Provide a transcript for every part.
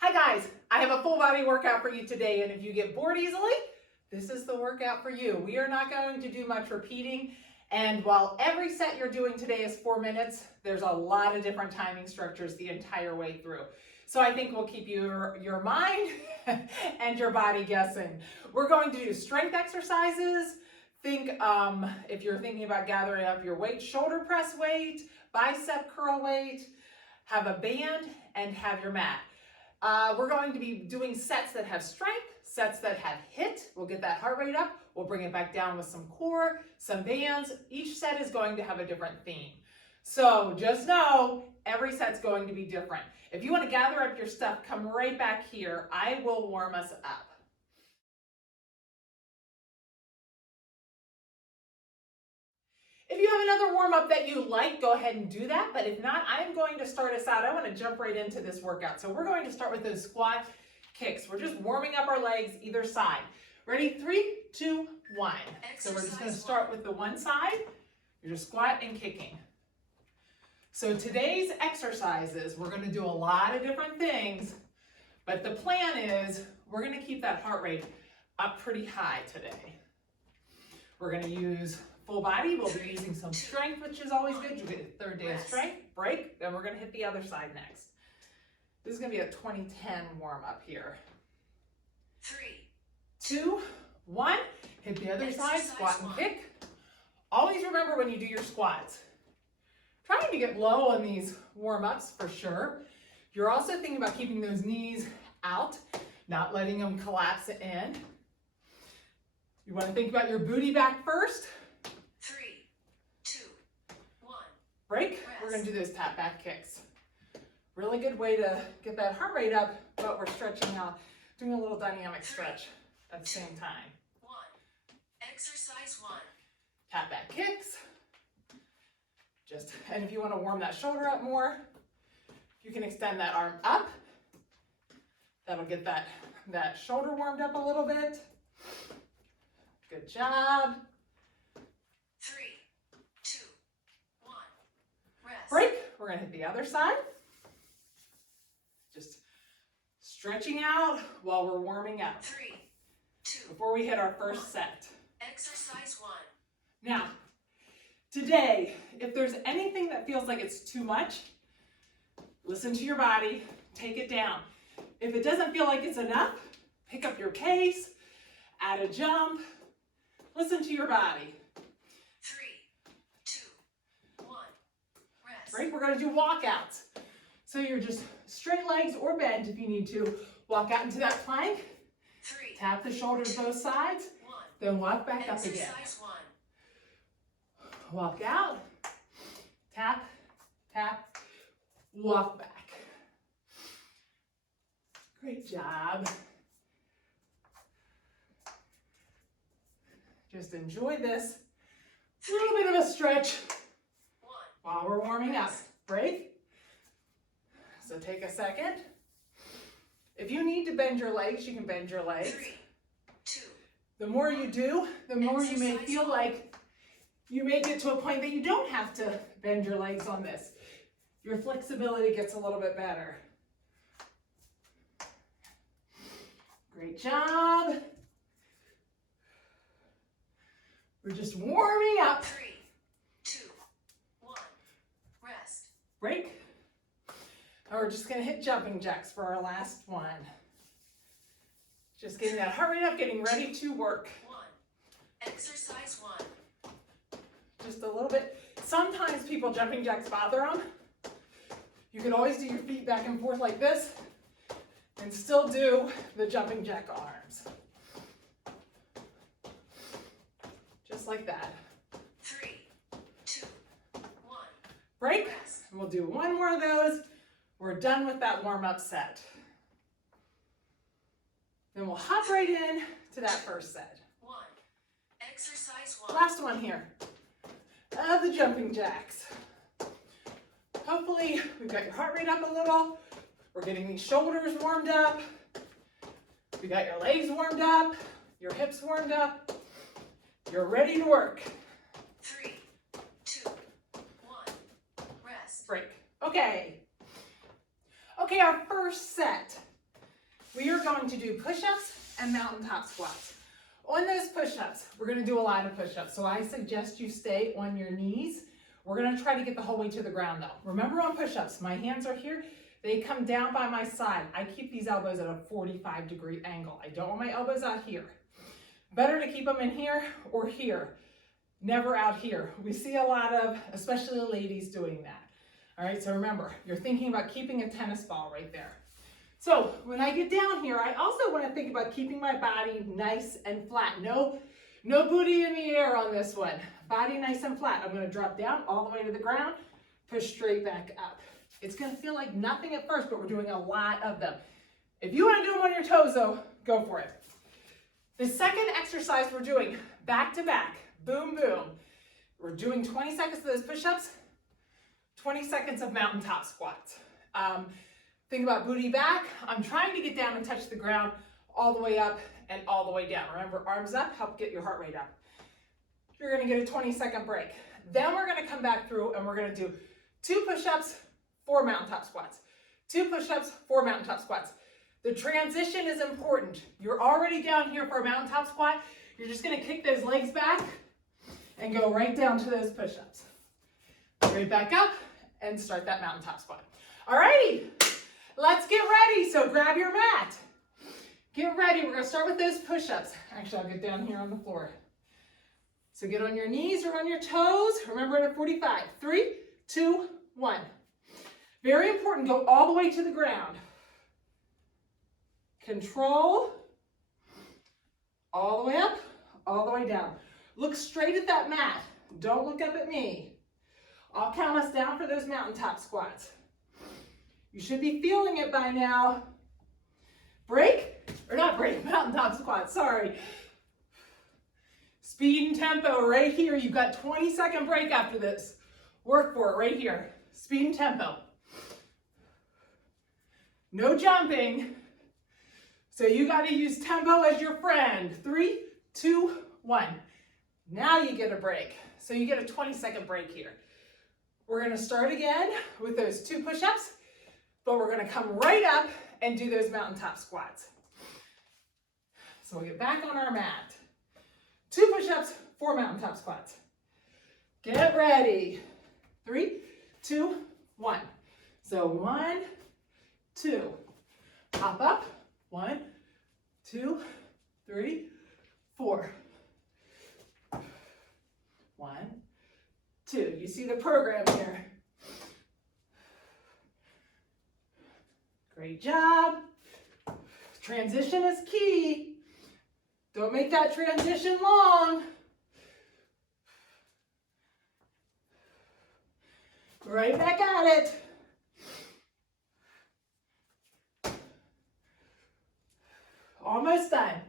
Hi guys, I have a full body workout for you today, and if you get bored easily, this is the workout for you. We are not going to do much repeating, and while every set you're doing today is 4 minutes, there's a lot of different timing structures the entire way through. So I think we'll keep your mind and your body guessing. We're going to do strength exercises. Think if you're thinking about gathering up your weight, shoulder press weight, bicep curl weight, have a band, and have your mat. We're going to be doing sets that have strength, sets that have HIIT. We'll get that heart rate up. We'll bring it back down with some core, some bands. Each set is going to have a different theme. So just know every set's going to be different. If you want to gather up your stuff, come right back here. I will warm us up. If you have another warm-up that you like, go ahead and do that. But if not, I'm going to start us out. I want to jump right into this workout. So we're going to start with those squat kicks. We're just warming up our legs either side. Ready? 3, 2, 1. So we're just going to start with the one side. You're just squat and kicking. So today's exercises, we're going to do a lot of different things. But the plan is we're going to keep that heart rate up pretty high today. We're going to use full body. We'll be using some strength, which is always good. You'll get a third day of strength, break, then we're gonna hit the other side next. This is gonna be a 20-10 warm up here. 3, 2, 1, hit the other side, squat and kick. Always remember when you do your squats, trying to get low on these warm ups for sure. You're also thinking about keeping those knees out, not letting them collapse in. You wanna think about your booty back first. 3, 2, 1. Break. Rest. We're going to do those tap back kicks. Really good way to get that heart rate up, but we're stretching out, doing a little dynamic stretch at the same time. 1. Exercise 1. Tap back kicks. And if you want to warm that shoulder up more, you can extend that arm up. That'll get that shoulder warmed up a little bit. Good job. 3, 2, 1. Rest. Break. We're going to hit the other side. Just stretching out while we're warming up. 3, 2. Before we hit our first set. Exercise 1. Now, today, if there's anything that feels like it's too much, listen to your body, take it down. If it doesn't feel like it's enough, pick up your pace, add a jump, listen to your body. 3, 2, 1, rest. Break. We're going to do walkouts. So you're just straight legs or bent if you need to. Walk out into that plank. 3, tap the shoulders both sides. 1. Then walk back up again. 1. Walk out. Tap, tap, walk back. Great job. Just enjoy this. A little bit of a stretch while we're warming up. Break. So take a second. If you need to bend your legs, you can bend your legs. 3, 2. The more you do, the more you may feel like you may get to a point that you don't have to bend your legs on this. Your flexibility gets a little bit better. Great job. We're just warming up. 3, 2, 1. Rest. Break. And we're just going to hit jumping jacks for our last one. Just getting that heart rate up, getting ready to work. 1. Exercise 1. Just a little bit. Sometimes people jumping jacks bother them. You can always do your feet back and forth like this and still do the jumping jack arms. Just like that. 3, 2, 1. Break. Rest. And we'll do one more of those. We're done with that warm-up set. Then we'll hop right in to that first set. 1. Exercise 1. Last one here. The jumping jacks. Hopefully we've got your heart rate up a little. We're getting these shoulders warmed up. We got your legs warmed up, your hips warmed up. You're ready to work. 3, 2, 1. Rest. Break. Okay. Okay, our first set. we are going to do push-ups and mountaintop squats. On those push-ups, we're going to do a lot of push-ups, so I suggest you stay on your knees. We're going to try to get the whole way to the ground though. Remember on push-ups, my hands are here. They come down by my side. I keep these elbows at a 45-degree angle. I don't want my elbows out here. Better to keep them in here or here, never out here. We see a lot of, especially ladies, doing that. All right, so remember, you're thinking about keeping a tennis ball right there. So when I get down here, I also want to think about keeping my body nice and flat. No booty in the air on this one. Body nice and flat. I'm going to drop down all the way to the ground, push straight back up. It's going to feel like nothing at first, but we're doing a lot of them. If you want to do them on your toes, though, go for it. The second exercise we're doing, back to back, boom, boom. We're doing 20 seconds of those push-ups, 20 seconds of mountaintop squats. Think about booty back. I'm trying to get down and touch the ground all the way up and all the way down. Remember, arms up, help get your heart rate up. You're going to get a 20-second break. Then we're going to come back through and we're going to do 2 push-ups, 4 mountaintop squats. 2 push-ups, 4 mountaintop squats. The transition is important. You're already down here for a mountaintop squat. You're just going to kick those legs back and go right down to those push-ups. Right back up and start that mountaintop squat. Alrighty, let's get ready. So grab your mat. Get ready. We're going to start with those push-ups. Actually, I'll get down here on the floor. So get on your knees or on your toes. Remember at a 45. 3, 2, 1. Very important. Go all the way to the ground. Control. All the way up, all the way down. Look straight at that mat. Don't look up at me. I'll count us down for those mountaintop squats. You should be feeling it by now. Break, or not break, mountaintop squats, sorry. Speed and tempo right here. You've got 20-second break after this. Work for it right here. Speed and tempo. No jumping. So you got to use tempo as your friend. 3, 2, 1. Now you get a break. So you get a 20-second break here. We're going to start again with those 2 push-ups, but we're going to come right up and do those mountaintop squats. So we'll get back on our mat. 2 push-ups, 4 mountaintop squats. Get ready. 3, 2, 1. So 1, 2. Hop up. 1, 2, 3, 4. 1, 2. You see the program here. Great job. Transition is key. Don't make that transition long. Right back at it. Almost done.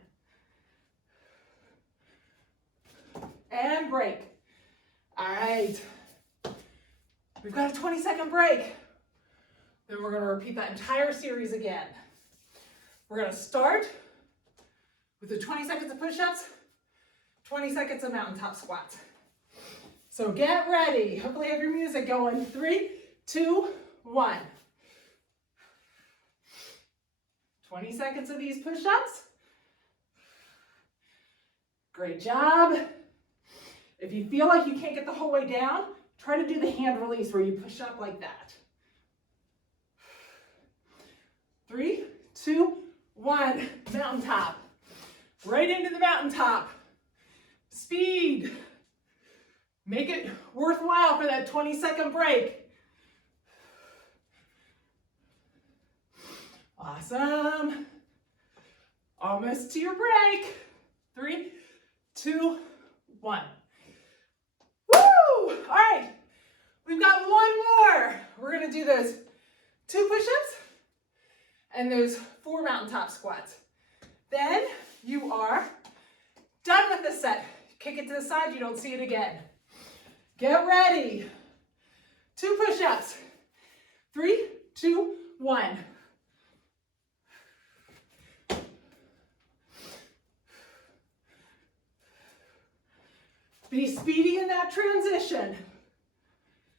And break. All right. We've got a 20-second break. Then we're going to repeat that entire series again. We're going to start with the 20 seconds of push-ups, 20 seconds of mountaintop squats. So get ready. Hopefully you have your music going. 3, 2, 1. 20 seconds of these push-ups. Great job. If you feel like you can't get the whole way down, try to do the hand release where you push up like that. 3, 2, 1. Mountaintop. Right into the mountaintop. Speed. Make it worthwhile for that 20-second break. Awesome. Almost to your break. 3, 2, 1. Woo! All right. We've got one more. We're going to do those 2 push-ups and those 4 mountaintop squats. Then you are done with the set. Kick it to the side. You don't see it again. Get ready. 2 push-ups. 3, 2, 1. Be speedy in that transition.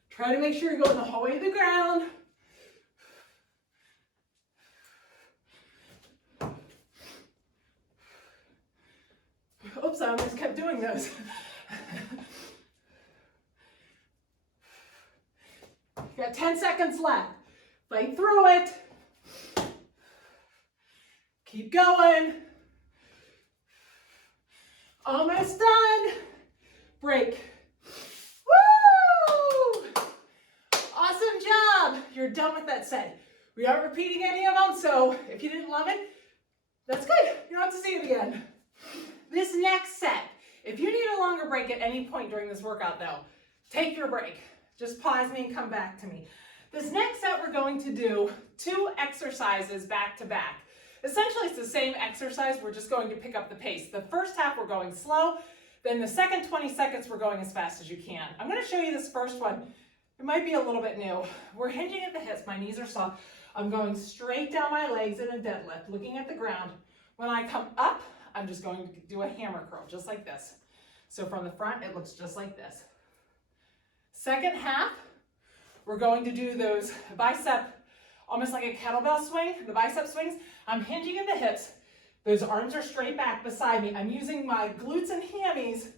Try to make sure you're going the whole way to the ground. Whoops, I almost kept doing those. You got 10 seconds left. Fight through it. Keep going. Almost done. Break. Woo! Awesome job. You're done with that set. We aren't repeating any of them, so if you didn't love it, that's good. You don't have to see it again. This next set, if you need a longer break at any point during this workout though, take your break. Just pause me and come back to me. This next set we're going to do 2 exercises back to back. Essentially it's the same exercise, we're just going to pick up the pace. The first half we're going slow, then the second 20 seconds we're going as fast as you can. I'm going to show you this first one. It might be a little bit new. We're hinging at the hips, my knees are soft. I'm going straight down my legs in a deadlift, looking at the ground. When I come up, I'm just going to do a hammer curl, just like this. So from the front, it looks just like this. Second half, we're going to do those bicep, almost like a kettlebell swing, the bicep swings. I'm hinging at the hips. Those arms are straight back beside me. I'm using my glutes and hammies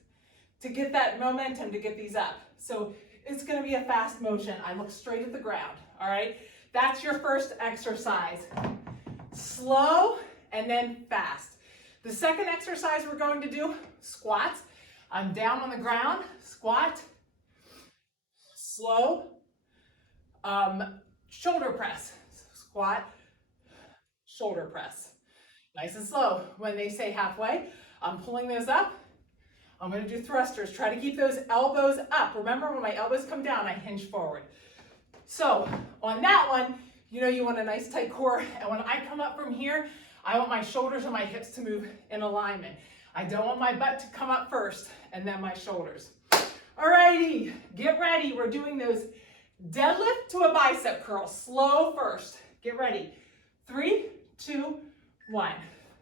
to get that momentum to get these up. So it's going to be a fast motion. I look straight at the ground, all right? That's your first exercise. Slow and then fast. The second exercise we're going to do, squats. I'm down on the ground, squat, slow, shoulder press, squat, shoulder press. Nice and slow. When they say halfway, I'm pulling those up. I'm going to do thrusters. Try to keep those elbows up. Remember, when my elbows come down, I hinge forward. So on that one, you know you want a nice tight core. And when I come up from here, I want my shoulders and my hips to move in alignment. I don't want my butt to come up first and then my shoulders. Alrighty, get ready. We're doing those deadlift to a bicep curl. Slow first. Get ready. 3, 2, 1.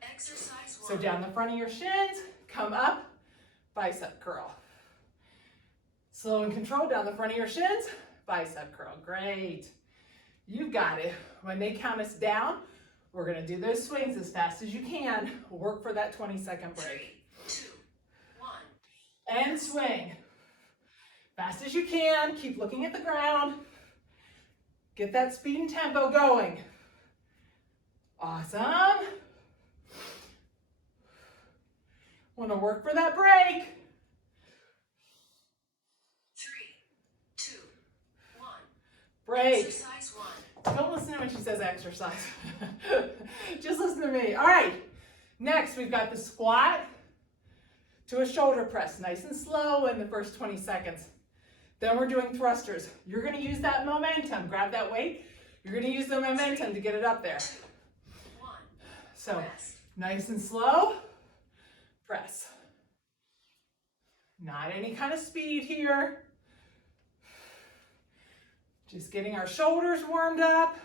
Exercise 1. So down the front of your shins, come up, bicep curl. Slow and controlled down the front of your shins, bicep curl. Great. You've got it. When they count us down, we're going to do those swings as fast as you can. Work for that 20-second break. 3, 2, 1. And swing. Fast as you can. Keep looking at the ground. Get that speed and tempo going. Awesome. Want to work for that break. 3, 2, 1. Break. Exercise 1. Don't listen to when she says exercise. Just listen to me. All right. Next, we've got the squat to a shoulder press. Nice and slow in the first 20 seconds. Then we're doing thrusters. You're going to use that momentum. Grab that weight. You're going to use the momentum to get it up there. 2, 1. So Press. nice and slow. Press. Not any kind of speed here. Just getting our shoulders warmed up.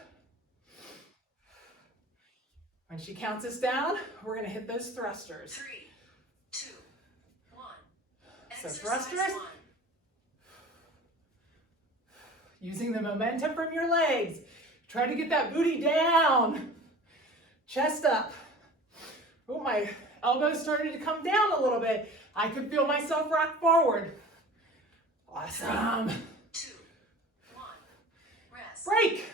When she counts us down, we're going to hit those thrusters. 3, 2, 1. So Exercise thrusters. 1. Using the momentum from your legs. Try to get that booty down. Chest up. Oh, my elbows started to come down a little bit. I could feel myself rock forward. Awesome. 2, 1. Rest. Break.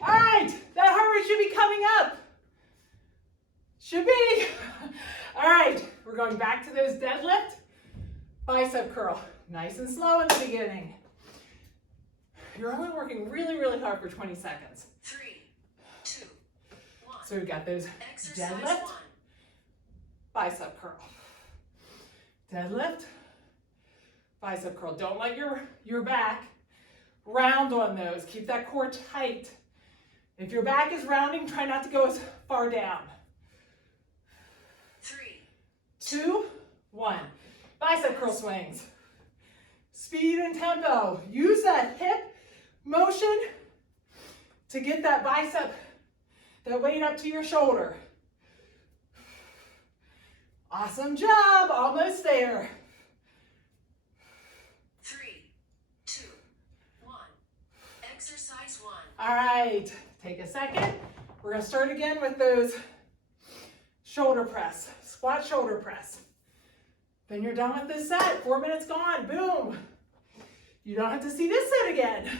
All right, that heart rate should be coming up. Should be. All right, we're going back to those deadlift, bicep curl. Nice and slow in the beginning. You're only working really, really hard for 20 seconds. 3, 2, 1. So we've got those Exercise deadlift, 1. bicep curl. Deadlift, bicep curl. Don't let your back round on those. Keep that core tight. If your back is rounding, try not to go as far down. 3, 2, 1. Bicep curl swings. Speed and tempo. Use that hip motion to get that bicep, that weight up to your shoulder. Awesome job. Almost there. 3, 2, 1. Exercise 1. All right. Take a second. We're going to start again with those shoulder press. Squat shoulder press. Then you're done with this set. 4 minutes gone, boom. You don't have to see this set again.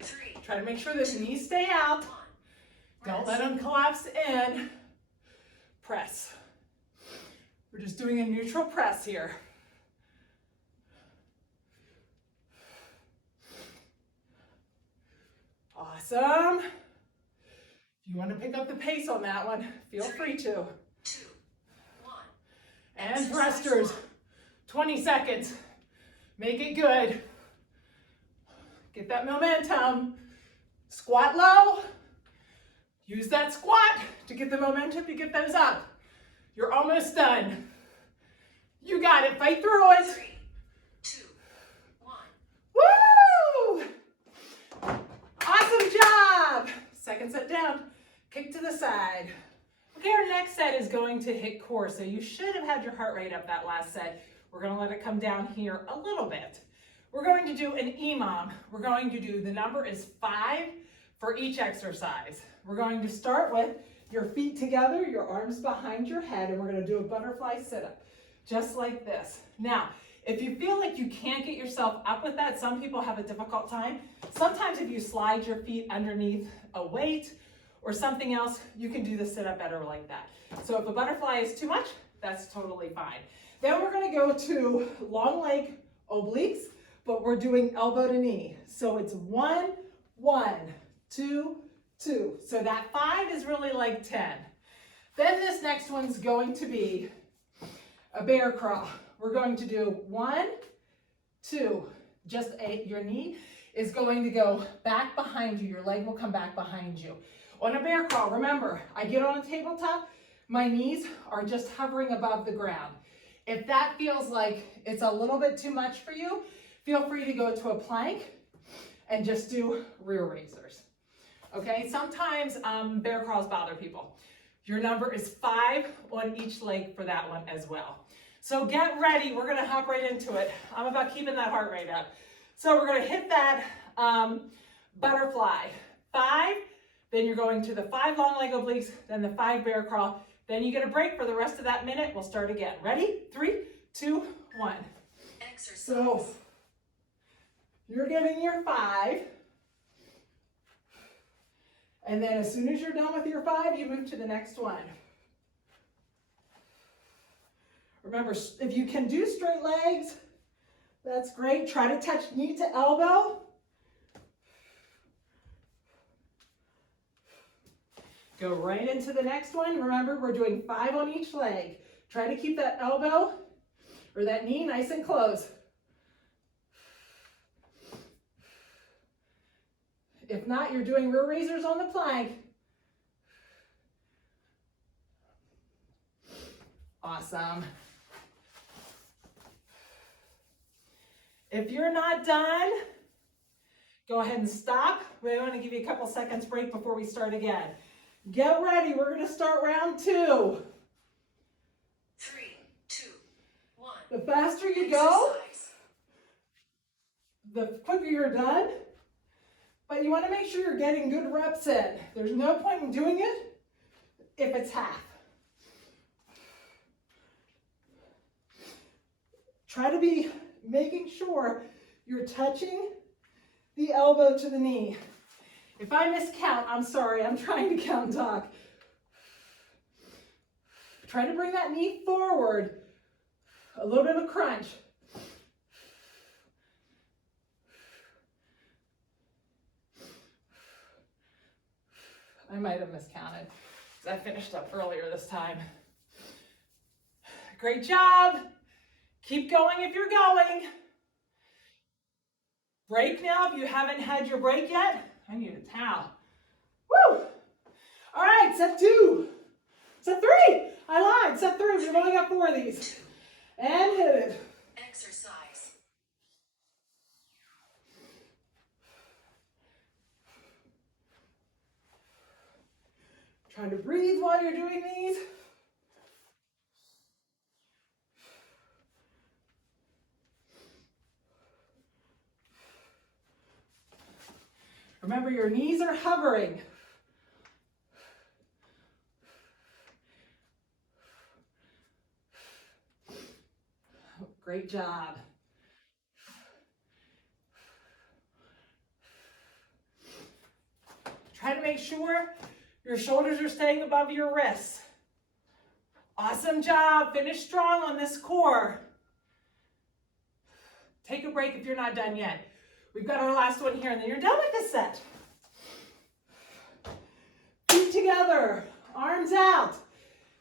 3, Try to make sure those knees stay out. 1. Don't let them collapse in. Press. We're just doing a neutral press here. Awesome. If you want to pick up the pace on that one, feel free to. 2, 1. And Exercise thrusters, 1. 20 seconds. Make it good. Get that momentum. Squat low. Use that squat to get the momentum to get those up. You're almost done. You got it. Fight through it. 3, 2, 1. Woo! Awesome job. Second set down. Kick to the side. Okay, our next set is going to hit core. So you should have had your heart rate up that last set. We're going to let it come down here a little bit. We're going to do an EMOM. We're going to do, the number is 5 for each exercise. We're going to start with your feet together, your arms behind your head, and we're going to do a butterfly sit-up, just like this. Now, if you feel like you can't get yourself up with that, some people have a difficult time. Sometimes if you slide your feet underneath a weight or something else, you can do the sit-up better like that. So if a butterfly is too much, that's totally fine. Then we're going to go to long leg obliques, but we're doing elbow to knee. So it's 1, 1, 2, 2. So that 5 is really like 10. Then this next one's going to be a bear crawl. We're going to do 1, 2. Just your knee is going to go back behind you. Your leg will come back behind you. On a bear crawl, remember, I get on a tabletop, my knees are just hovering above the ground. If that feels like it's a little bit too much for you, feel free to go to a plank and just do rear raisers. Okay, sometimes bear crawls bother people. Your number is 5 on each leg for that one as well. So get ready, we're gonna hop right into it. I'm about keeping that heart rate up. So we're gonna hit that butterfly. 5, then you're going to the 5 long leg obliques, then the 5 bear crawl. Then you get a break for the rest of that minute. We'll start again. Ready? 3, 2, 1. Exercise. So you're getting your 5. And then as soon as you're done with your 5, you move to the next one. Remember, if you can do straight legs, that's great. Try to touch knee to elbow. Go right into the next one. Remember, we're doing 5 on each leg. Try to keep that elbow or that knee nice and close. If not, you're doing rear raisers on the plank. Awesome. If you're not done, go ahead and stop. We want to give you a couple seconds break before we start again. Get ready, we're going to start round 2. 3, 2, 1. The faster you go, Exercise. the quicker you're done. But you want to make sure you're getting good reps in. There's no point in doing it if it's half. Try to be making sure you're touching the elbow to the knee. If I miscount, I'm sorry, I'm trying to count and talk. Try to bring that knee forward. A little bit of a crunch. I might have miscounted because I finished up earlier this time. Great job. Keep going if you're going. Break now if you haven't had your break yet. I need a towel. Woo! All right, set 2. Set 3. I lied. Set 3. We've only got 4 of these. And hit it. Exercise. Try to breathe while you're doing these. Remember, your knees are hovering. Great job. Try to make sure your shoulders are staying above your wrists. Awesome job. Finish strong on this core. Take a break if you're not done yet. We've got our last one here, and then you're done with this set. Feet together, arms out.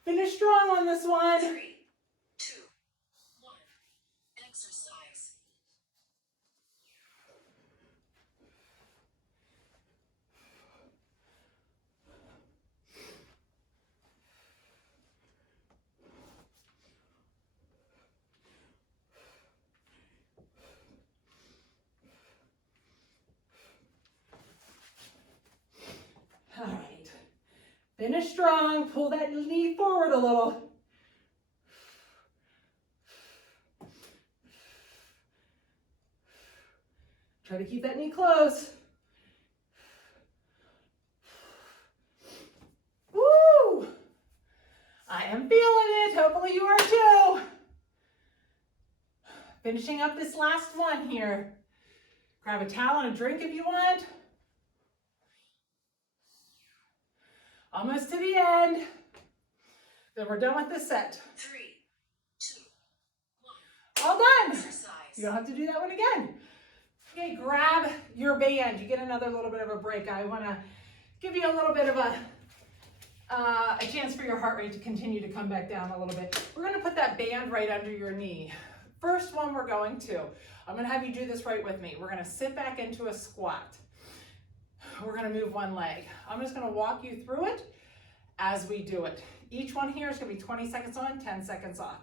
Finish strong on this one. 3, 2, 1. Exercise. All right. Finish strong. Pull that knee forward a little. Try to keep that knee close. Woo! I am feeling it. Hopefully you are too. Finishing up this last one here. Grab a towel and a drink if you want. Almost to the end. Then we're done with this set. 3, 2, 1. All done. Exercise. You don't have to do that one again. Okay, grab your band. You get another little bit of a break. I want to give you a little bit of a chance for your heart rate to continue to come back down a little bit. We're going to put that band right under your knee. First one we're going to. I'm going to have you do this right with me. We're going to sit back into a squat. We're going to move one leg. I'm just going to walk you through it as we do it. Each one here is going to be 20 seconds on, 10 seconds off.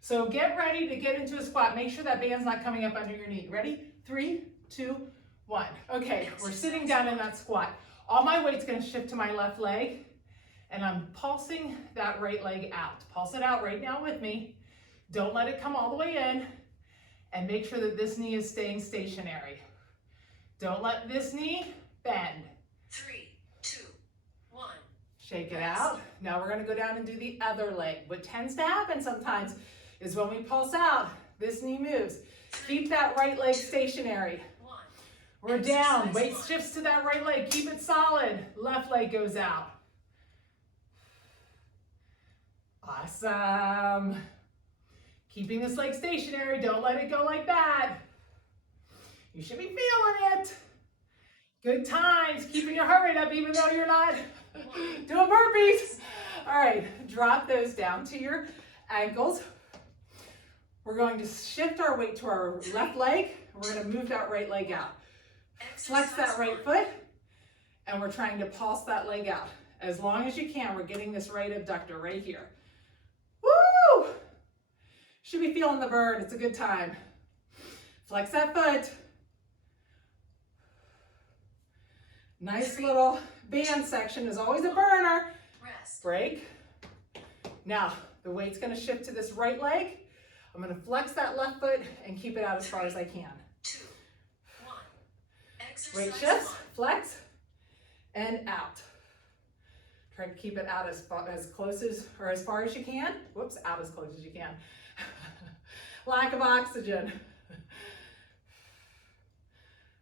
So get ready to get into a squat. Make sure that band's not coming up under your knee. Ready? 3, 2, 1. Okay, we're sitting down in that squat. All my weight's going to shift to my left leg, and I'm pulsing that right leg out. Pulse it out right now with me. Don't let it come all the way in, and make sure that this knee is staying stationary. Don't let this knee bend. 3, 2, 1. Shake it out. Now we're going to go down and do the other leg. What tends to happen sometimes is when we pulse out, this knee moves. Keep that right leg stationary. 1. We're down. Weight shifts to that right leg. Keep it solid. Left leg goes out. Awesome. Keeping this leg stationary. Don't let it go like that. You should be feeling it. Good times. Keeping your heart rate up even though you're not doing burpees. All right. Drop those down to your ankles. We're going to shift our weight to our left leg. We're going to move that right leg out. Flex that right foot, and we're trying to pulse that leg out. As long as you can, we're getting this right abductor right here. Woo! Should be feeling the burn. It's a good time. Flex that foot. Nice little band section is always a burner. Rest. Break. Now, the weight's going to shift to this right leg. I'm going to flex that left foot and keep it out as far as I can. 2, 1. Exercise. Weight shifts, flex, and out. Try to keep it out as close as, or as far as you can. Whoops, out as close as you can. Lack of oxygen.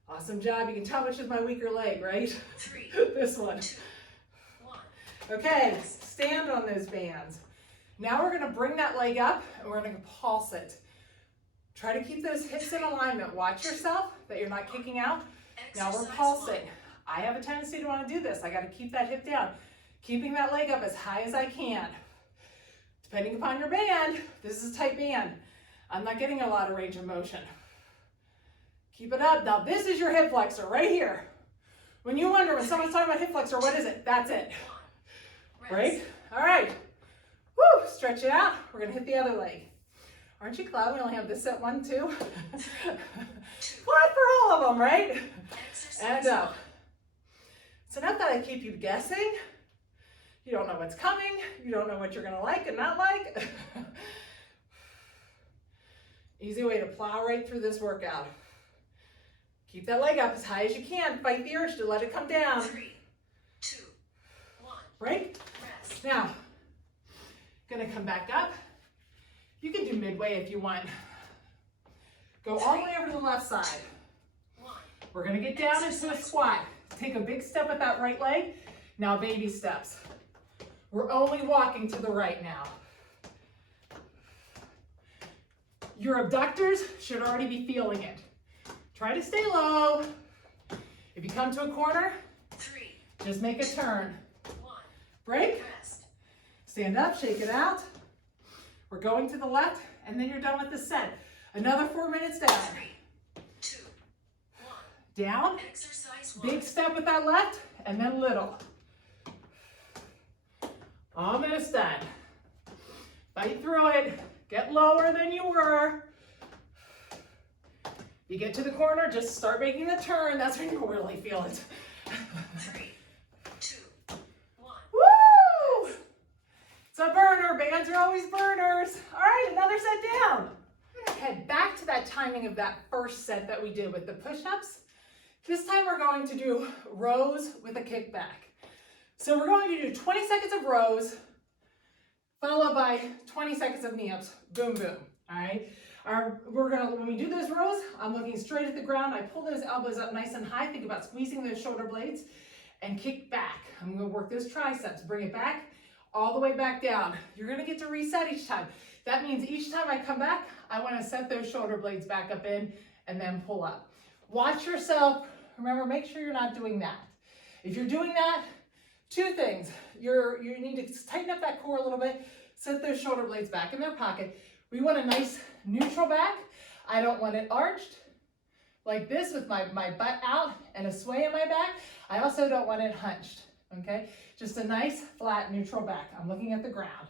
Awesome job. You can tell which is my weaker leg, right? 3, This one. 2, 1. Okay, stand on those bands. Now we're going to bring that leg up and we're going to pulse it. Try to keep those hips in alignment. Watch yourself that you're not kicking out. Now we're pulsing. I have a tendency to want to do this. I got to keep that hip down. Keeping that leg up as high as I can. Depending upon your band, this is a tight band. I'm not getting a lot of range of motion. Keep it up. Now this is your hip flexor right here. When you wonder, when someone's talking about hip flexor, what is it? That's it. Right? All right. Woo, stretch it out. We're going to hit the other leg. Aren't you glad we only have this set 1, 2? What for all of them, right? And up. It's enough that I keep you guessing. You don't know what's coming. You don't know what you're going to like and not like. Easy way to plow right through this workout. Keep that leg up as high as you can. Fight the urge to let it come down. 3, 2, 1. Break. Rest. Now, gonna come back up. You can do midway if you want. Go all the way over to the left side. 1. We're gonna get down into a squat. Take a big step with that right leg. Now baby steps. We're only walking to the right now. Your abductors should already be feeling it. Try to stay low. If you come to a corner, 3. just make a turn. 1. Break. Rest. Stand up, shake it out. We're going to the left, and then you're done with the set. Another 4 minutes down. 3, 2, 1. Down. Exercise 1. Big step with that left, and then little. Almost done. Fight through it. Get lower than you were. If you get to the corner, just start making the turn. That's when you'll really feel it. 3, 2, 1. Woo! It's a burner. Bands are always burners. All right, another set down. Head back to that timing of that first set that we did with the push-ups. This time we're going to do rows with a kickback. So we're going to do 20 seconds of rows, followed by 20 seconds of knee-ups. Boom, boom. All right. When we do those rows, I'm looking straight at the ground. I pull those elbows up nice and high. Think about squeezing those shoulder blades and kick back. I'm going to work those triceps. Bring it back all the way back down. You're going to get to reset each time. That means each time I come back, I want to set those shoulder blades back up in and then pull up. Watch yourself. Remember, make sure you're not doing that. If you're doing that, two things. You need to tighten up that core a little bit, set those shoulder blades back in their pocket. We want a nice neutral back. I don't want it arched like this with my butt out and a sway in my back. I also don't want it hunched, okay? Just a nice flat neutral back. I'm looking at the ground.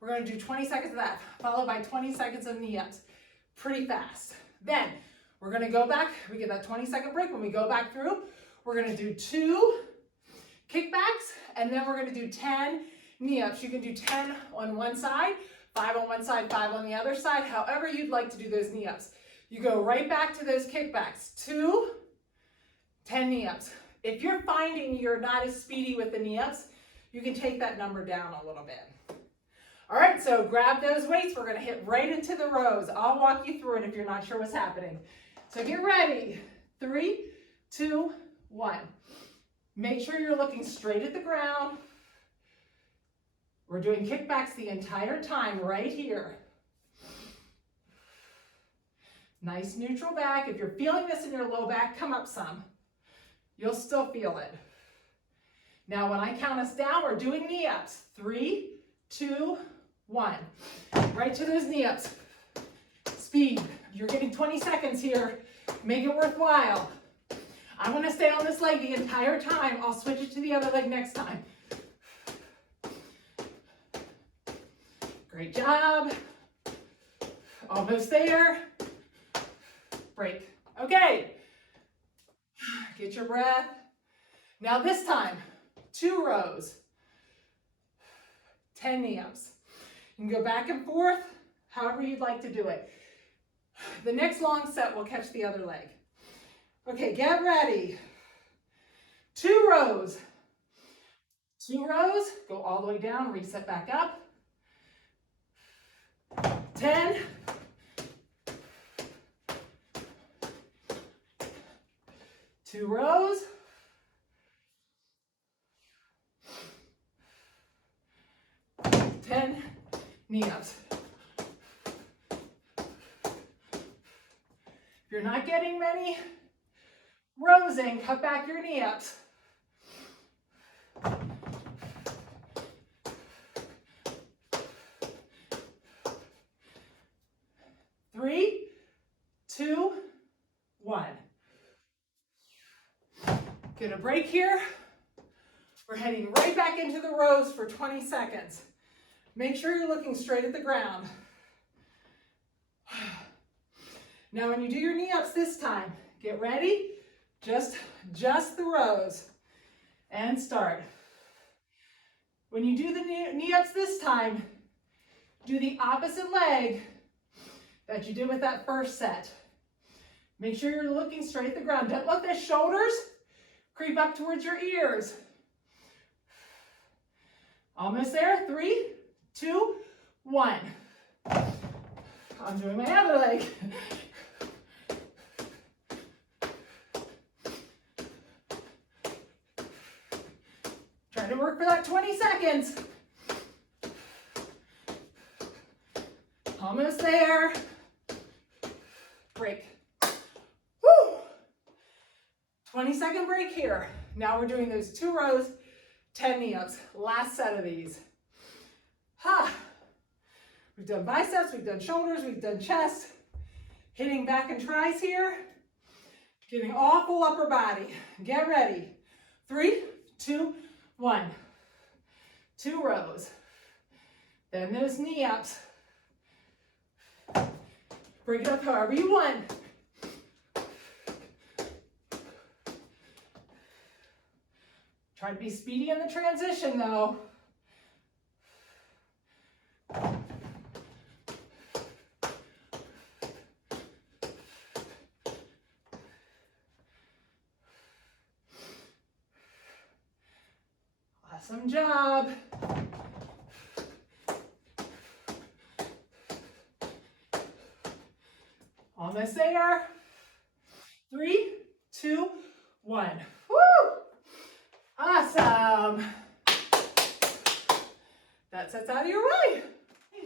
We're going to do 20 seconds of that, followed by 20 seconds of knee-ups. Pretty fast. Then we're going to go back. We get that 20-second break. When we go back through, we're going to do 2 kickbacks, and then we're going to do 10 knee-ups. You can do 10 on one side, 5 on one side, 5 on the other side, however you'd like to do those knee-ups. You go right back to those kickbacks. 2, 10 knee-ups. If you're finding you're not as speedy with the knee-ups, you can take that number down a little bit. All right, so grab those weights. We're going to hit right into the rows. I'll walk you through it if you're not sure what's happening. So get ready. 3, 2, 1. Make sure you're looking straight at the ground. We're doing kickbacks the entire time right here. Nice neutral back. If you're feeling this in your low back, come up some. You'll still feel it. Now when I count us down, we're doing knee-ups. 3, 2, 1. Right to those knee-ups. Speed. You're getting 20 seconds here. Make it worthwhile. I want to stay on this leg the entire time. I'll switch it to the other leg next time. Great job. Almost there. Break. Okay. Get your breath. Now this time, 2 rows. 10 knee-ups. You can go back and forth, however you'd like to do it. The next long set will catch the other leg. Okay, get ready. 2 rows. 2 rows, go all the way down, reset back up. 10. 2 rows. 10 knee-ups. If you're not getting many rows in, cut back your knee-ups. Three, 2, 1. Get a break here. We're heading right back into the rows for 20 seconds. Make sure you're looking straight at the ground. Now when you do your knee-ups this time, get ready. Just the rows. And start. When you do the knee-ups this time, do the opposite leg that you did with that first set. Make sure you're looking straight at the ground. Don't let the shoulders creep up towards your ears. Almost there. 3, 2, 1. I'm doing my other leg. 20 seconds. Almost there. Break. Woo! 20-second break here. Now we're doing those 2 rows, 10 knee-ups. Last set of these. Ha! We've done biceps, we've done shoulders, we've done chest. Hitting back and tries here. Getting all full upper body. Get ready. 3, 2, 1. 2 rows. Then those knee-ups. Break it up however you want. Try to be speedy in the transition though. Awesome job. Almost there. 3, 2, 1. Woo! Awesome. That sets out of your way.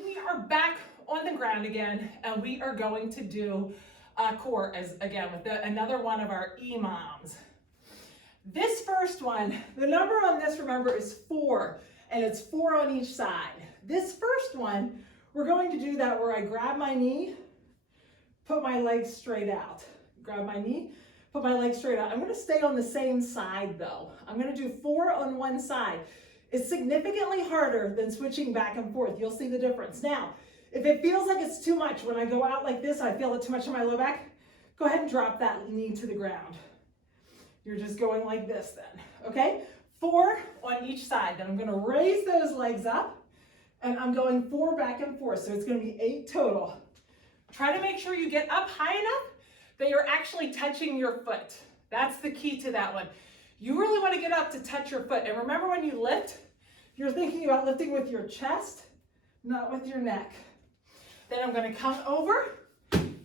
We are back on the ground again, and we are going to do a core as again with another one of our EMOMs. This first one, the number on this, remember, is 4, and it's 4 on each side. This first one, we're going to do that where I grab my knee, put my legs straight out. Grab my knee, put my legs straight out. I'm going to stay on the same side though. I'm going to do 4 on one side. It's significantly harder than switching back and forth. You'll see the difference. Now, if it feels like it's too much, when I go out like this, I feel it too much in my low back, go ahead and drop that knee to the ground. You're just going like this then, okay? 4 on each side. Then I'm going to raise those legs up, and I'm going 4 back and forth. So it's going to be 8 total. Try to make sure you get up high enough that you're actually touching your foot. That's the key to that one. You really want to get up to touch your foot. And remember, when you lift, you're thinking about lifting with your chest, not with your neck. Then I'm going to come over,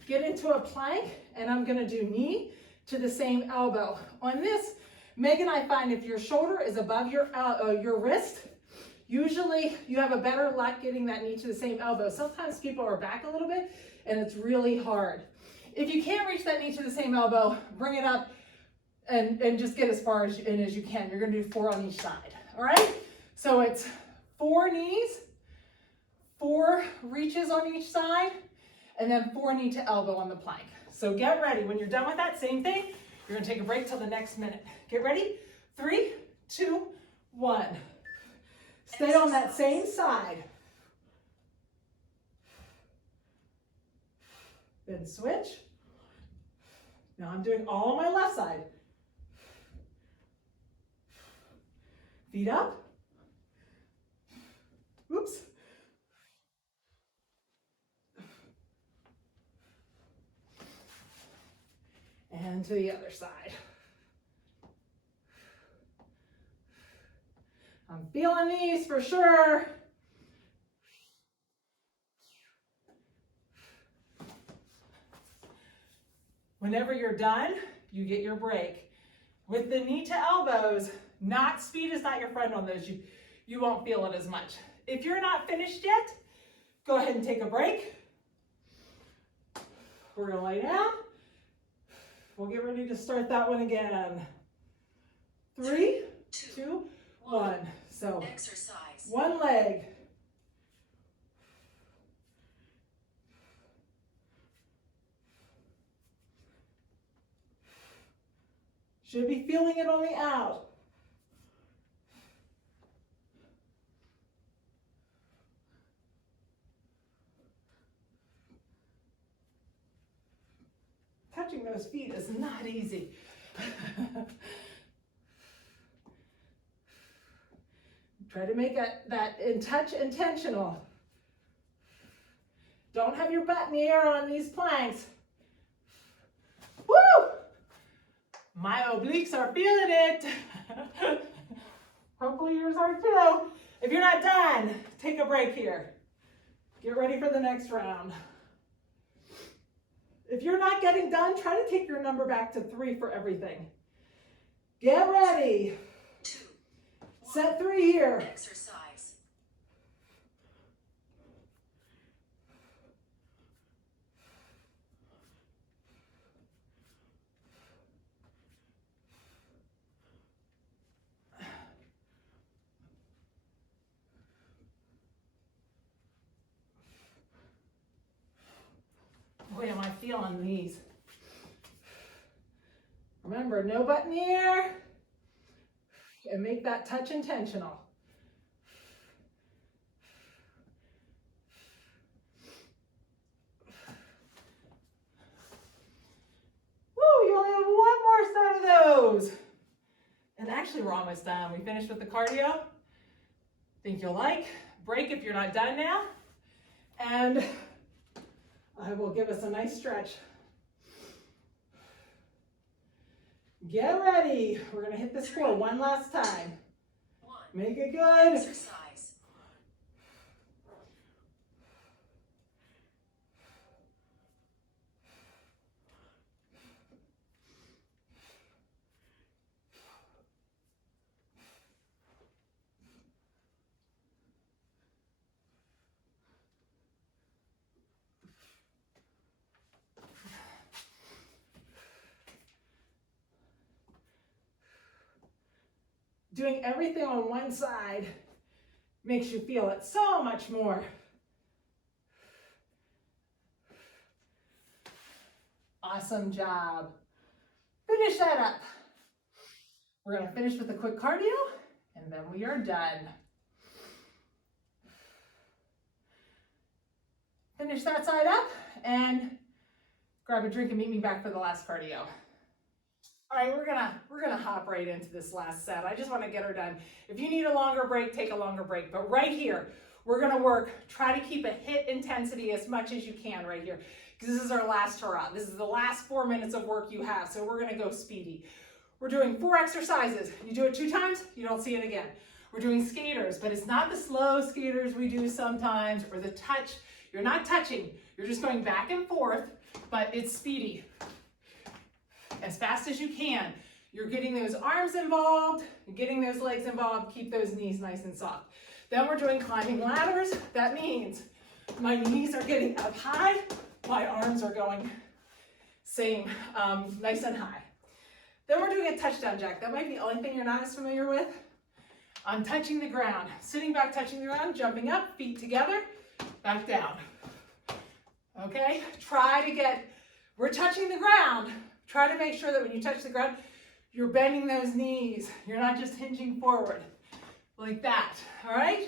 get into a plank, and I'm going to do knee to the same elbow. On this, Megan, I find if your shoulder is above your wrist, usually you have a better luck getting that knee to the same elbow. Sometimes people are back a little bit, and it's really hard. If you can't reach that knee to the same elbow, bring it up and just get as far in as you can. You're going to do 4 on each side. All right? So it's 4 knees, 4 reaches on each side, and then 4 knee to elbow on the plank. So get ready. When you're done with that, same thing. You're going to take a break till the next minute. Get ready. 3, 2, 1. Stay on that same side. Then switch. Now I'm doing all on my left side. Feet up. Oops. And to the other side. I'm feeling these for sure. Whenever you're done, you get your break. With the knee to elbows, speed is not your friend on those. You won't feel it as much. If you're not finished yet, go ahead and take a break. We're gonna lay down. We'll get ready to start that one again. 3, 2, 1. So Exercise. one leg. Should be feeling it on the out. Touching those feet is not easy. Try to make that in touch intentional. Don't have your butt in the air on these planks. Woo! My obliques are feeling it. Hopefully yours are too. If you're not done, take a break here. Get ready for the next round. If you're not getting done, try to take your number back to 3 for everything. Get ready. 2, Set 3 here. Exercise. Boy, am I feeling these. Remember, no butt in the air. And make that touch intentional. Woo, you only have one more set of those. And actually, we're almost done. We finished with the cardio. Think you'll like. Break if you're not done now. And I will give us a nice stretch. Get ready. We're going to hit this core one last time. Make it good. Exercise. Doing everything on one side makes you feel it so much more. Awesome job. Finish that up. We're going to finish with a quick cardio, and then we are done. Finish that side up, and grab a drink and meet me back for the last cardio. All right, we're gonna hop right into this last set. I just want to get her done. If you need a longer break, take a longer break. But right here, we're gonna work. Try to keep a HIIT intensity as much as you can right here, because this is our last hurrah. This is the last 4 minutes of work you have. So we're gonna go speedy. We're doing 4 exercises. You do it 2 times, you don't see it again. We're doing skaters, but it's not the slow skaters we do sometimes, or the touch. You're not touching. You're just going back and forth, but it's speedy. As fast as you can. You're getting those arms involved, you're getting those legs involved, keep those knees nice and soft. Then we're doing climbing ladders. That means my knees are getting up high, my arms are going same, nice and high. Then we're doing a touchdown jack. That might be the only thing you're not as familiar with. I'm touching the ground, sitting back, touching the ground, jumping up, feet together, back down. Okay, we're touching the ground. Try to make sure that when you touch the ground, you're bending those knees. You're not just hinging forward like that, all right?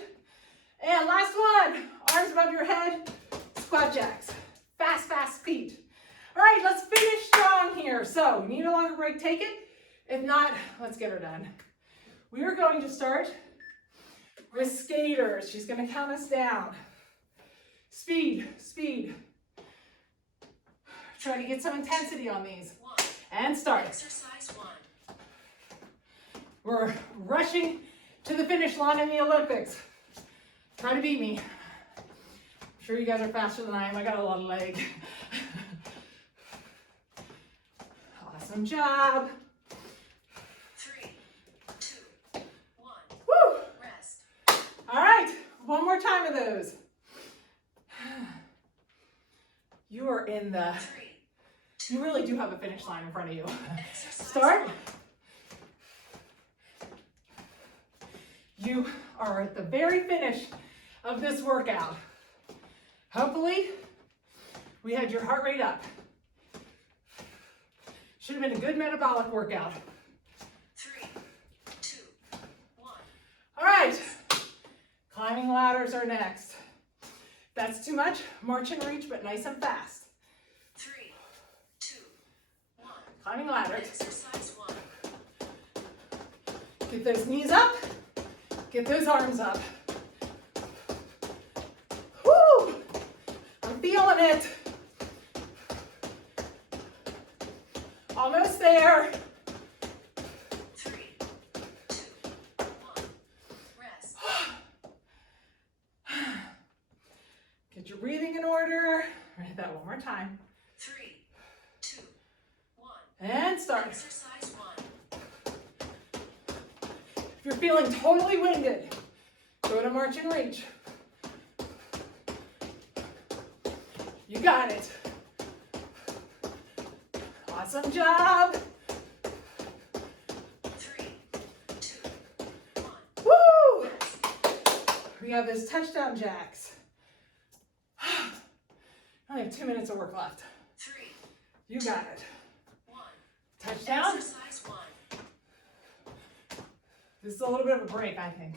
And last one, arms above your head, squat jacks. Fast feet. All right, let's finish strong here. So, need a longer break, take it. If not, let's get her done. We are going to start with skaters. She's gonna count us down. Speed. Try to get some intensity on these. And start. Exercise 1. We're rushing to the finish line in the Olympics. Try to beat me. I'm sure you guys are faster than I am. I got a lot of leg. Awesome job. 3, 2, 1. Woo! Rest. All right, one more time of those. You are in the... 3. You really do have a finish line in front of you. Exercise Start. 1. You are at the very finish of this workout. Hopefully, we had your heart rate up. Should have been a good metabolic workout. 3, 2, 1. All right, climbing ladders are next. If that's too much, march and reach, but nice and fast. 3, 2, 1. Climbing ladders. Exercise 1. Get those knees up, get those arms up. Woo! I'm feeling it. Almost there. 3, 2, 1. Rest. Get your breathing in order. Hit that one more time. 3, 2, 1. And start. Exercise 1. If you're feeling totally winded, go to march and reach. You got it. Awesome job. 3, 2, 1. Woo! We have those touchdown jacks. I only have 2 minutes of work left. 3, You got it. 1. Touchdown. Exercise 1. This is a little bit of a break, I think.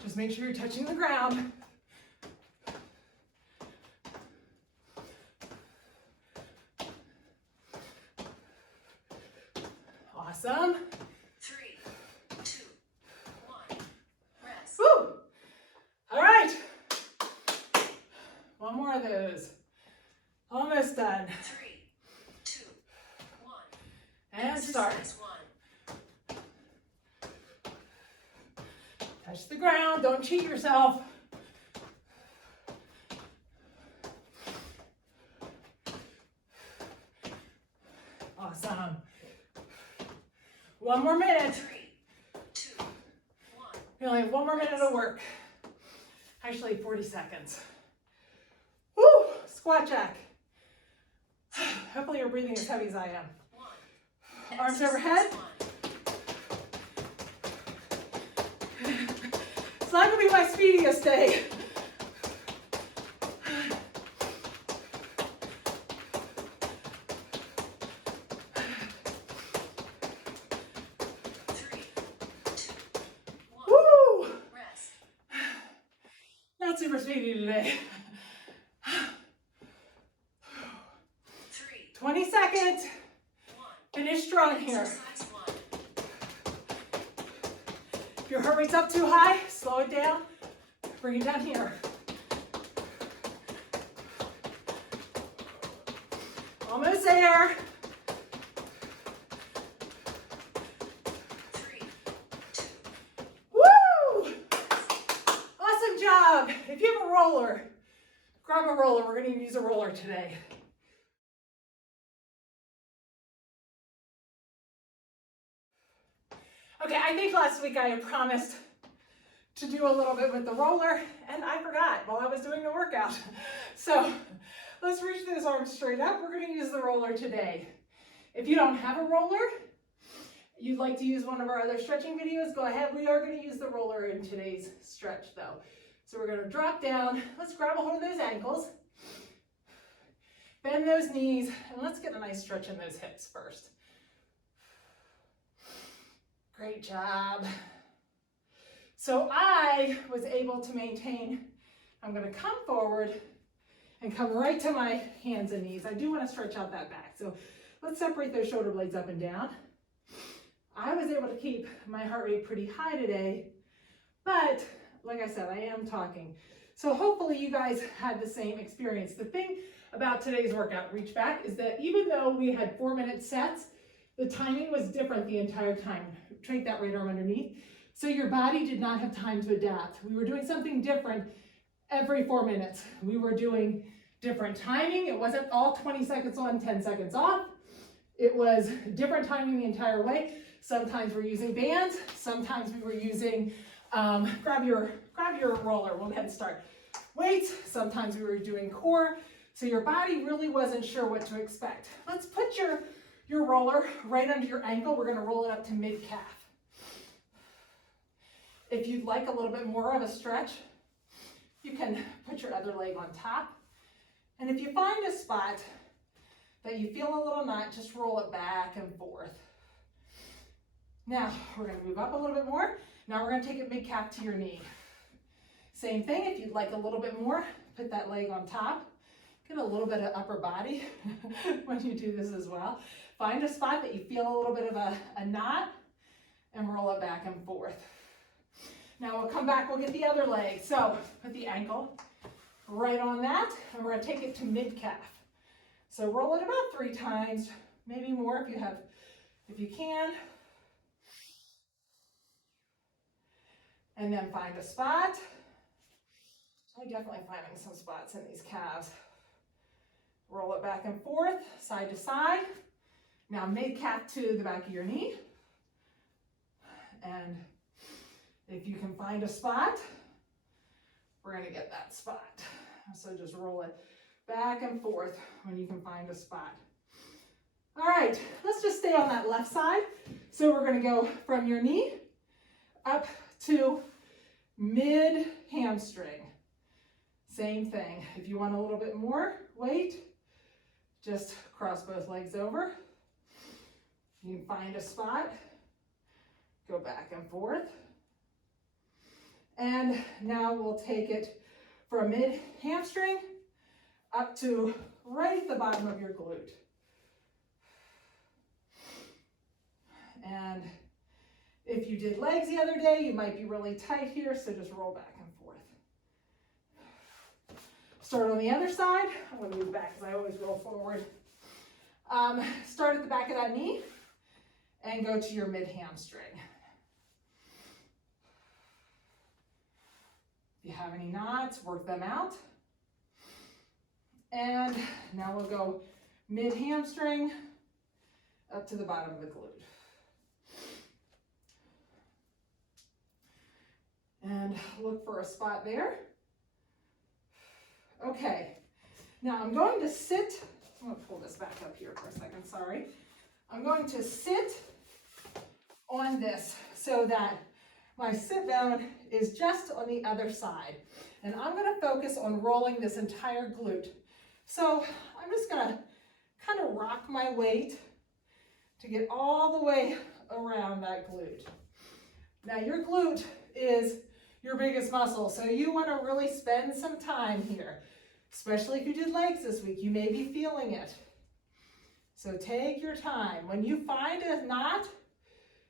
Just make sure you're touching the ground. Awesome. 3, 2, 1. Rest. Woo! All right. One more of those. Almost done. 3, 2, 1. And start. Exercise 1. Touch the ground. Don't cheat yourself. Awesome. One more minute. 3, 2, 1. We only have one more minute of work. Actually, 40 seconds. Woo! Squat jack. Hopefully you're breathing as heavy as I am. 1. Arms overhead. It's not gonna be my speediest day. Woo! Rest. Not super speedy today. 3, 20 seconds. 1. Finish strong here. Exercise 1. If your heart rate's up too high, slow it down. Bring it down here. Almost there. 3, 2. Woo! Awesome job. If you have a roller, grab a roller. We're going to use a roller today. Okay, I think last week I had promised to do a little bit with the roller, and I forgot while I was doing the workout. So let's reach those arms straight up. We're going to use the roller today. If you don't have a roller, you'd like to use one of our other stretching videos, go ahead. We are going to use the roller in today's stretch though. So we're going to drop down. Let's grab a hold of those ankles. Bend those knees, and let's get a nice stretch in those hips first. Great job. So I was able to maintain, I'm going to come forward and come right to my hands and knees. I do want to stretch out that back. So let's separate those shoulder blades up and down. I was able to keep my heart rate pretty high today, but like I said, I am talking. So hopefully you guys had the same experience. The thing about today's workout, reach back, is that even though we had 4-minute sets, the timing was different the entire time. Take that right arm underneath. So your body did not have time to adapt. We were doing something different every 4 minutes. We were doing different timing. It wasn't all 20 seconds on, 10 seconds off. It was different timing the entire way. Sometimes we're using bands. Sometimes we were using, grab your roller. We'll go ahead and start. Weights. Sometimes we were doing core. So your body really wasn't sure what to expect. Let's put your roller right under your ankle. We're going to roll it up to mid-calf. If you'd like a little bit more of a stretch, you can put your other leg on top. And if you find a spot that you feel a little knot, just roll it back and forth. Now, we're going to move up a little bit more. Now we're going to take it mid-calf to your knee. Same thing, if you'd like a little bit more, put that leg on top. Get a little bit of upper body when you do this as well. Find a spot that you feel a little bit of a knot and roll it back and forth. Now we'll come back, we'll get the other leg. So put the ankle right on that, and we're gonna take it to mid-calf. So roll it about 3 times, maybe more if you can. And then find a spot. I'm definitely finding some spots in these calves. Roll it back and forth, side to side. Now mid-calf to the back of your knee. And If you can find a spot, we're going to get that spot. So just roll it back and forth when you can find a spot. All right, let's just stay on that left side. So we're going to go from your knee up to mid hamstring. Same thing. If you want a little bit more weight, just cross both legs over. You can find a spot, go back and forth. And now we'll take it from mid hamstring up to right at the bottom of your glute. And if you did legs the other day, you might be really tight here, so just roll back and forth. Start on the other side. I'm going to move back because I always roll forward. Start at the back of that knee and go to your mid hamstring. If you have any knots, work them out. And now we'll go mid hamstring up to the bottom of the glute. And look for a spot there. Okay, now I'm going to sit. I'm going to pull this back up here for a second, sorry. I'm going to sit on this so that my sit down is just on the other side. And I'm going to focus on rolling this entire glute. So I'm just going to kind of rock my weight to get all the way around that glute. Now your glute is your biggest muscle, so you want to really spend some time here, especially if you did legs this week. You may be feeling it. So take your time. When you find a knot,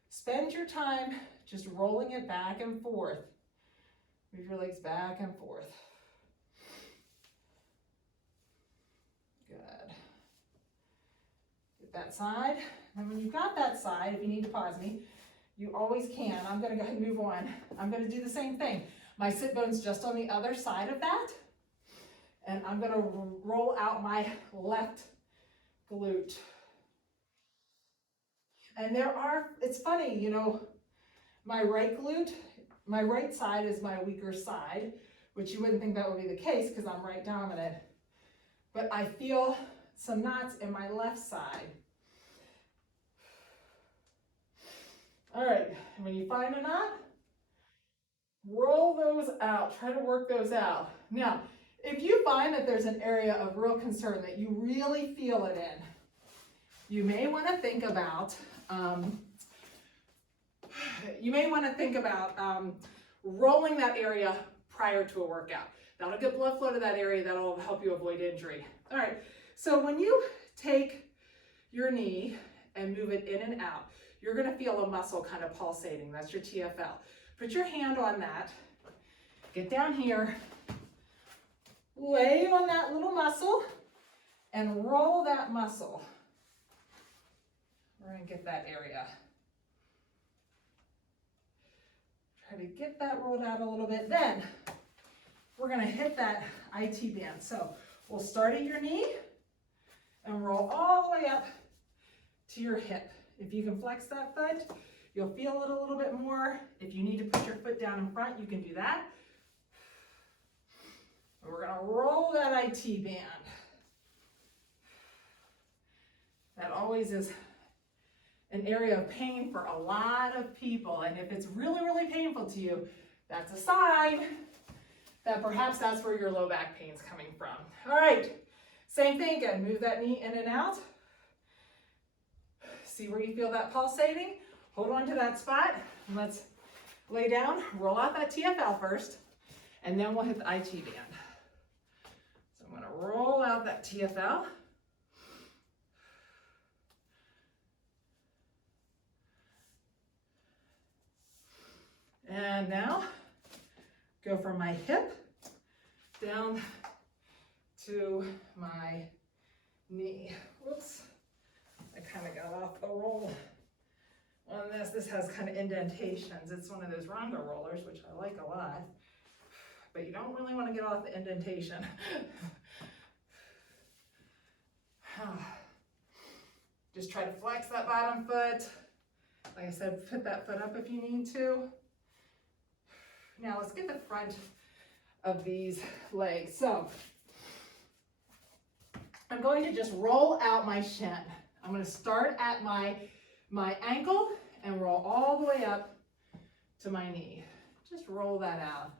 spend your time just rolling it back and forth. Move your legs back and forth. Good. Get that side. And when you've got that side, if you need to pause me, you always can. I'm going to go ahead and move on. I'm going to do the same thing. My sit bone's just on the other side of that. And I'm going to roll out my left glute. And it's funny, you know, my right glute, my right side is my weaker side, which you wouldn't think that would be the case because I'm right dominant. But I feel some knots in my left side. All right, when you find a knot, roll those out. Try to work those out. Now, if you find that there's an area of real concern that you really feel it in, you may want to think about rolling that area prior to a workout. That'll get blood flow to that area. That'll help you avoid injury. All right, so when you take your knee and move it in and out, you're going to feel a muscle kind of pulsating. That's your TFL. Put your hand on that. Get down here. Lay on that little muscle and roll that muscle. We're going to get that area. Try to get that rolled out a little bit. Then we're going to hit that IT band. So we'll start at your knee and roll all the way up to your hip. If you can flex that foot, you'll feel it a little bit more. If you need to put your foot down in front, you can do that. And we're going to roll that IT band. That always is an area of pain for a lot of people. And if it's really, really painful to you, that's a sign that perhaps that's where your low back pain's coming from. All right, same thing again. Move that knee in and out. See where you feel that pulsating? Hold on to that spot. And let's lay down, roll out that TFL first, and then we'll hit the IT band. So I'm gonna roll out that TFL. And now, go from my hip down to my knee. Whoops. I kind of got off the roll on this. This has kind of indentations. It's one of those Ronda rollers, which I like a lot, but you don't really want to get off the indentation. Just try to flex that bottom foot. Like I said, put that foot up if you need to. Now let's get the front of these legs. So I'm going to just roll out my shin. I'm going to start at my ankle and roll all the way up to my knee. Just roll that out.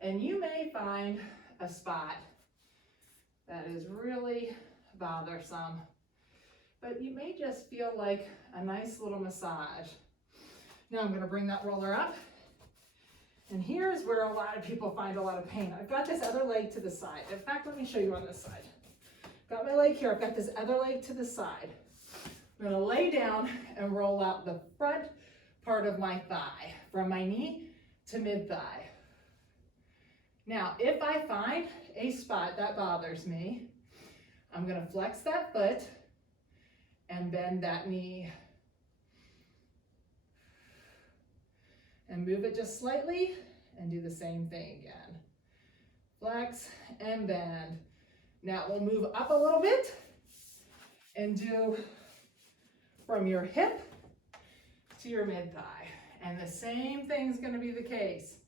And you may find a spot that is really bothersome, but you may just feel like a nice little massage. Now I'm going to bring that roller up. And here's where a lot of people find a lot of pain. I've got this other leg to the side. In fact, let me show you on this side. Got my leg here, I've got this other leg to the side. I'm gonna lay down and roll out the front part of my thigh, from my knee to mid-thigh. Now, if I find a spot that bothers me, I'm gonna flex that foot and bend that knee. And move it just slightly and do the same thing again. Flex and bend. Now we'll move up a little bit and do from your hip to your mid-thigh. And the same thing's gonna be the case.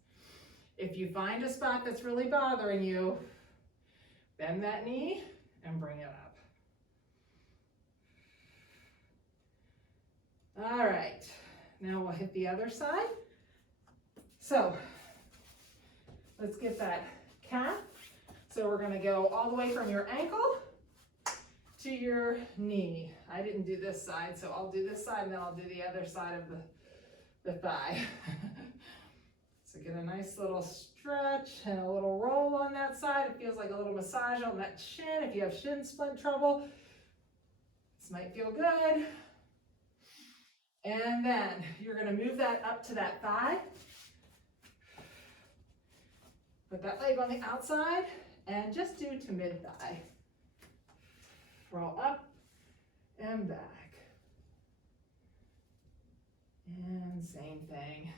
If you find a spot that's really bothering you, bend that knee and bring it up. All right, now we'll hit the other side. So let's get that calf. So we're gonna go all the way from your ankle to your knee. I didn't do this side, so I'll do this side and then I'll do the other side of the thigh. So get a nice little stretch and a little roll on that side. It feels like a little massage on that shin. If you have shin splint trouble, this might feel good. And then you're gonna move that up to that thigh. Put that leg on the outside and just do to mid-thigh. Roll up and back. And same thing.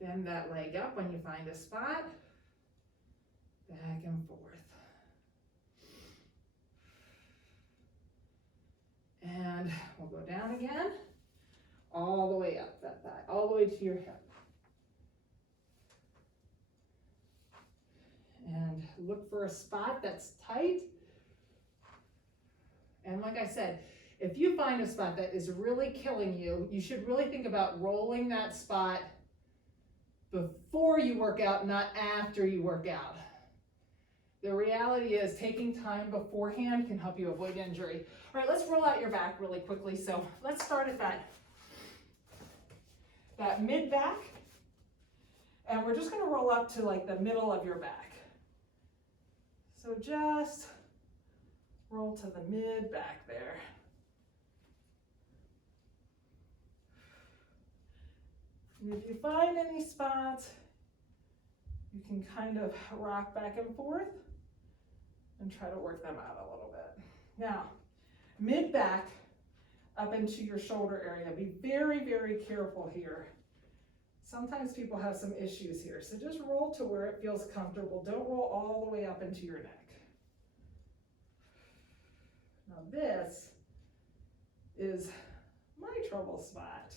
Bend that leg up when you find a spot. Back and forth. And we'll go down again. All the way up that thigh, all the way to your hip. And look for a spot that's tight. And like I said, if you find a spot that is really killing you, you should really think about rolling that spot before you work out, not after you work out. The reality is taking time beforehand can help you avoid injury. All right, let's roll out your back really quickly. So let's start at that mid back. And we're just gonna roll up to like the middle of your back. So just roll to the mid back there. And if you find any spots, you can kind of rock back and forth and try to work them out a little bit. Now, mid back up into your shoulder area. Be very, very careful here. Sometimes people have some issues here. So just roll to where it feels comfortable. Don't roll all the way up into your neck. Now this is my trouble spot.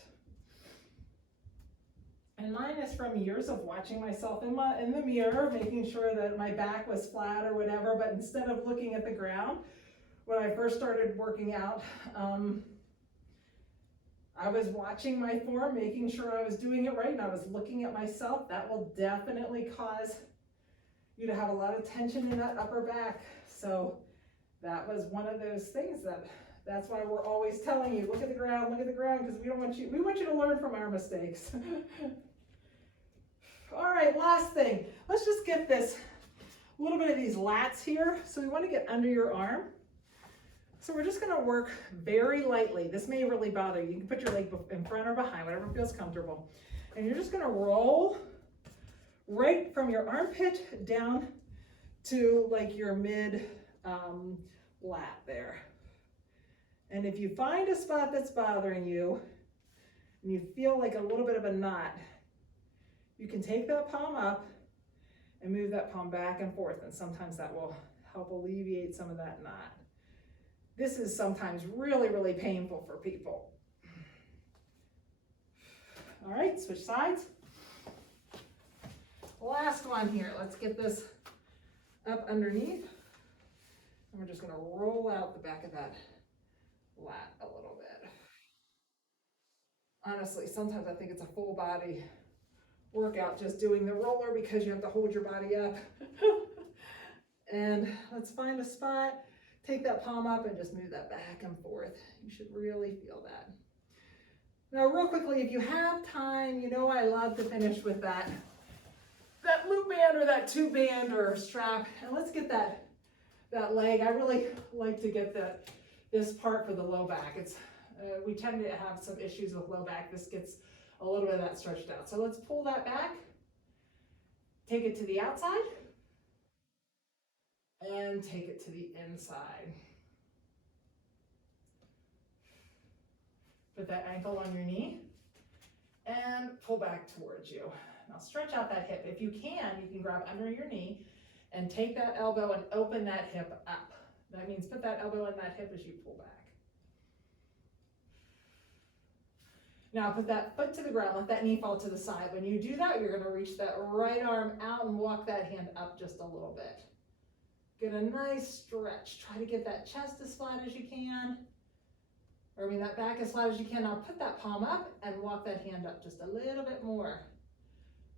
And mine is from years of watching myself in the mirror, making sure that my back was flat or whatever, but instead of looking at the ground, when I first started working out, I was watching my form, making sure I was doing it right, and I was looking at myself. That will definitely cause you to have a lot of tension in that upper back. So that was one of those things that's why we're always telling you, look at the ground, because we want you to learn from our mistakes. All right, last thing. Let's just get this, a little bit of these lats here. So we want to get under your arm. So we're just gonna work very lightly. This may really bother you. You can put your leg in front or behind, whatever feels comfortable. And you're just gonna roll right from your armpit down to like your mid lat there. And if you find a spot that's bothering you and you feel like a little bit of a knot, you can take that palm up and move that palm back and forth, and sometimes that will help alleviate some of that knot. This is sometimes really, really painful for people. All right, switch sides. Last one here. Let's get this up underneath. And we're just gonna roll out the back of that lat a little bit. Honestly, sometimes I think it's a full body workout just doing the roller because you have to hold your body up. And let's find a spot, take that palm up and just move that back and forth. You should really feel that. Now, real quickly, if you have time, you know I love to finish with that loop band or that tube band or strap. And let's get that leg. I really like to get this part for the low back. We tend to have some issues with low back. This gets a little bit of that stretched out. So let's pull that back, take it to the outside, and take it to the inside. Put that ankle on your knee and pull back towards you. Now stretch out that hip. If you can grab under your knee and take that elbow and open that hip up. That means put that elbow in that hip as you pull back. Now put that foot to the ground, let that knee fall to the side. When you do that, you're gonna reach that right arm out and walk that hand up just a little bit. Get a nice stretch. Try to get that chest as flat as you can. Or that back as flat as you can. Now put that palm up and walk that hand up just a little bit more.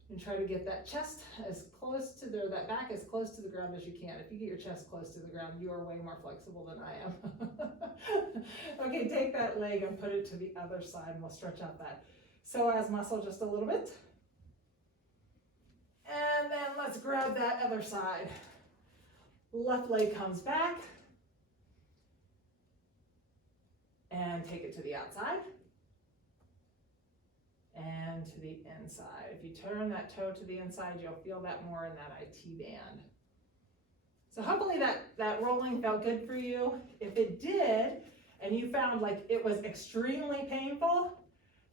And try to get that chest as close to that back as close to the ground as you can. If you get your chest close to the ground, you are way more flexible than I am. Okay, take that leg and put it to the other side and we'll stretch out that psoas muscle just a little bit. And then let's grab that other side. Left leg comes back. And take it to the outside. And to the inside. If you turn that toe to the inside, you'll feel that more in that IT band. So hopefully that rolling felt good for you. If it did, and you found like it was extremely painful,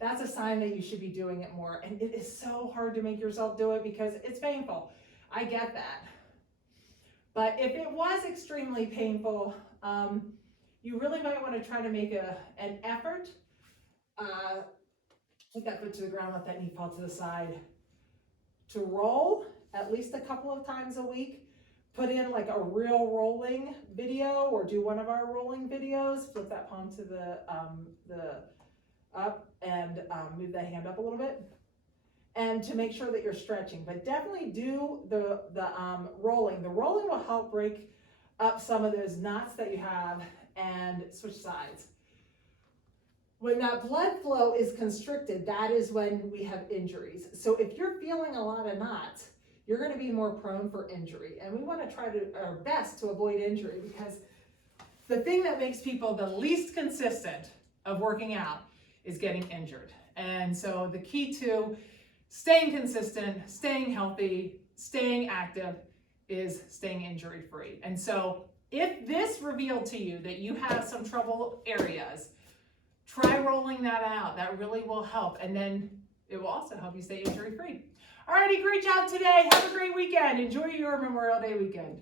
that's a sign that you should be doing it more. And it is so hard to make yourself do it because it's painful. I get that. But if it was extremely painful, you really might want to try to make an effort. Put that foot to the ground, let that knee fall to the side. To roll at least a couple of times a week. Put in like a real rolling video or do one of our rolling videos. Flip that palm to the up and move that hand up a little bit. And to make sure that you're stretching, but definitely do the rolling. The rolling will help break up some of those knots that you have and switch sides. When that blood flow is constricted, that is when we have injuries. So if you're feeling a lot of knots, you're going to be more prone for injury. And we want to try our best to avoid injury because the thing that makes people the least consistent of working out is getting injured. And so the key to staying consistent, staying healthy, staying active is staying injury-free. And so if this revealed to you that you have some trouble areas, try rolling that out. That really will help. And then it will also help you stay injury-free. Alrighty, great job today. Have a great weekend. Enjoy your Memorial Day weekend.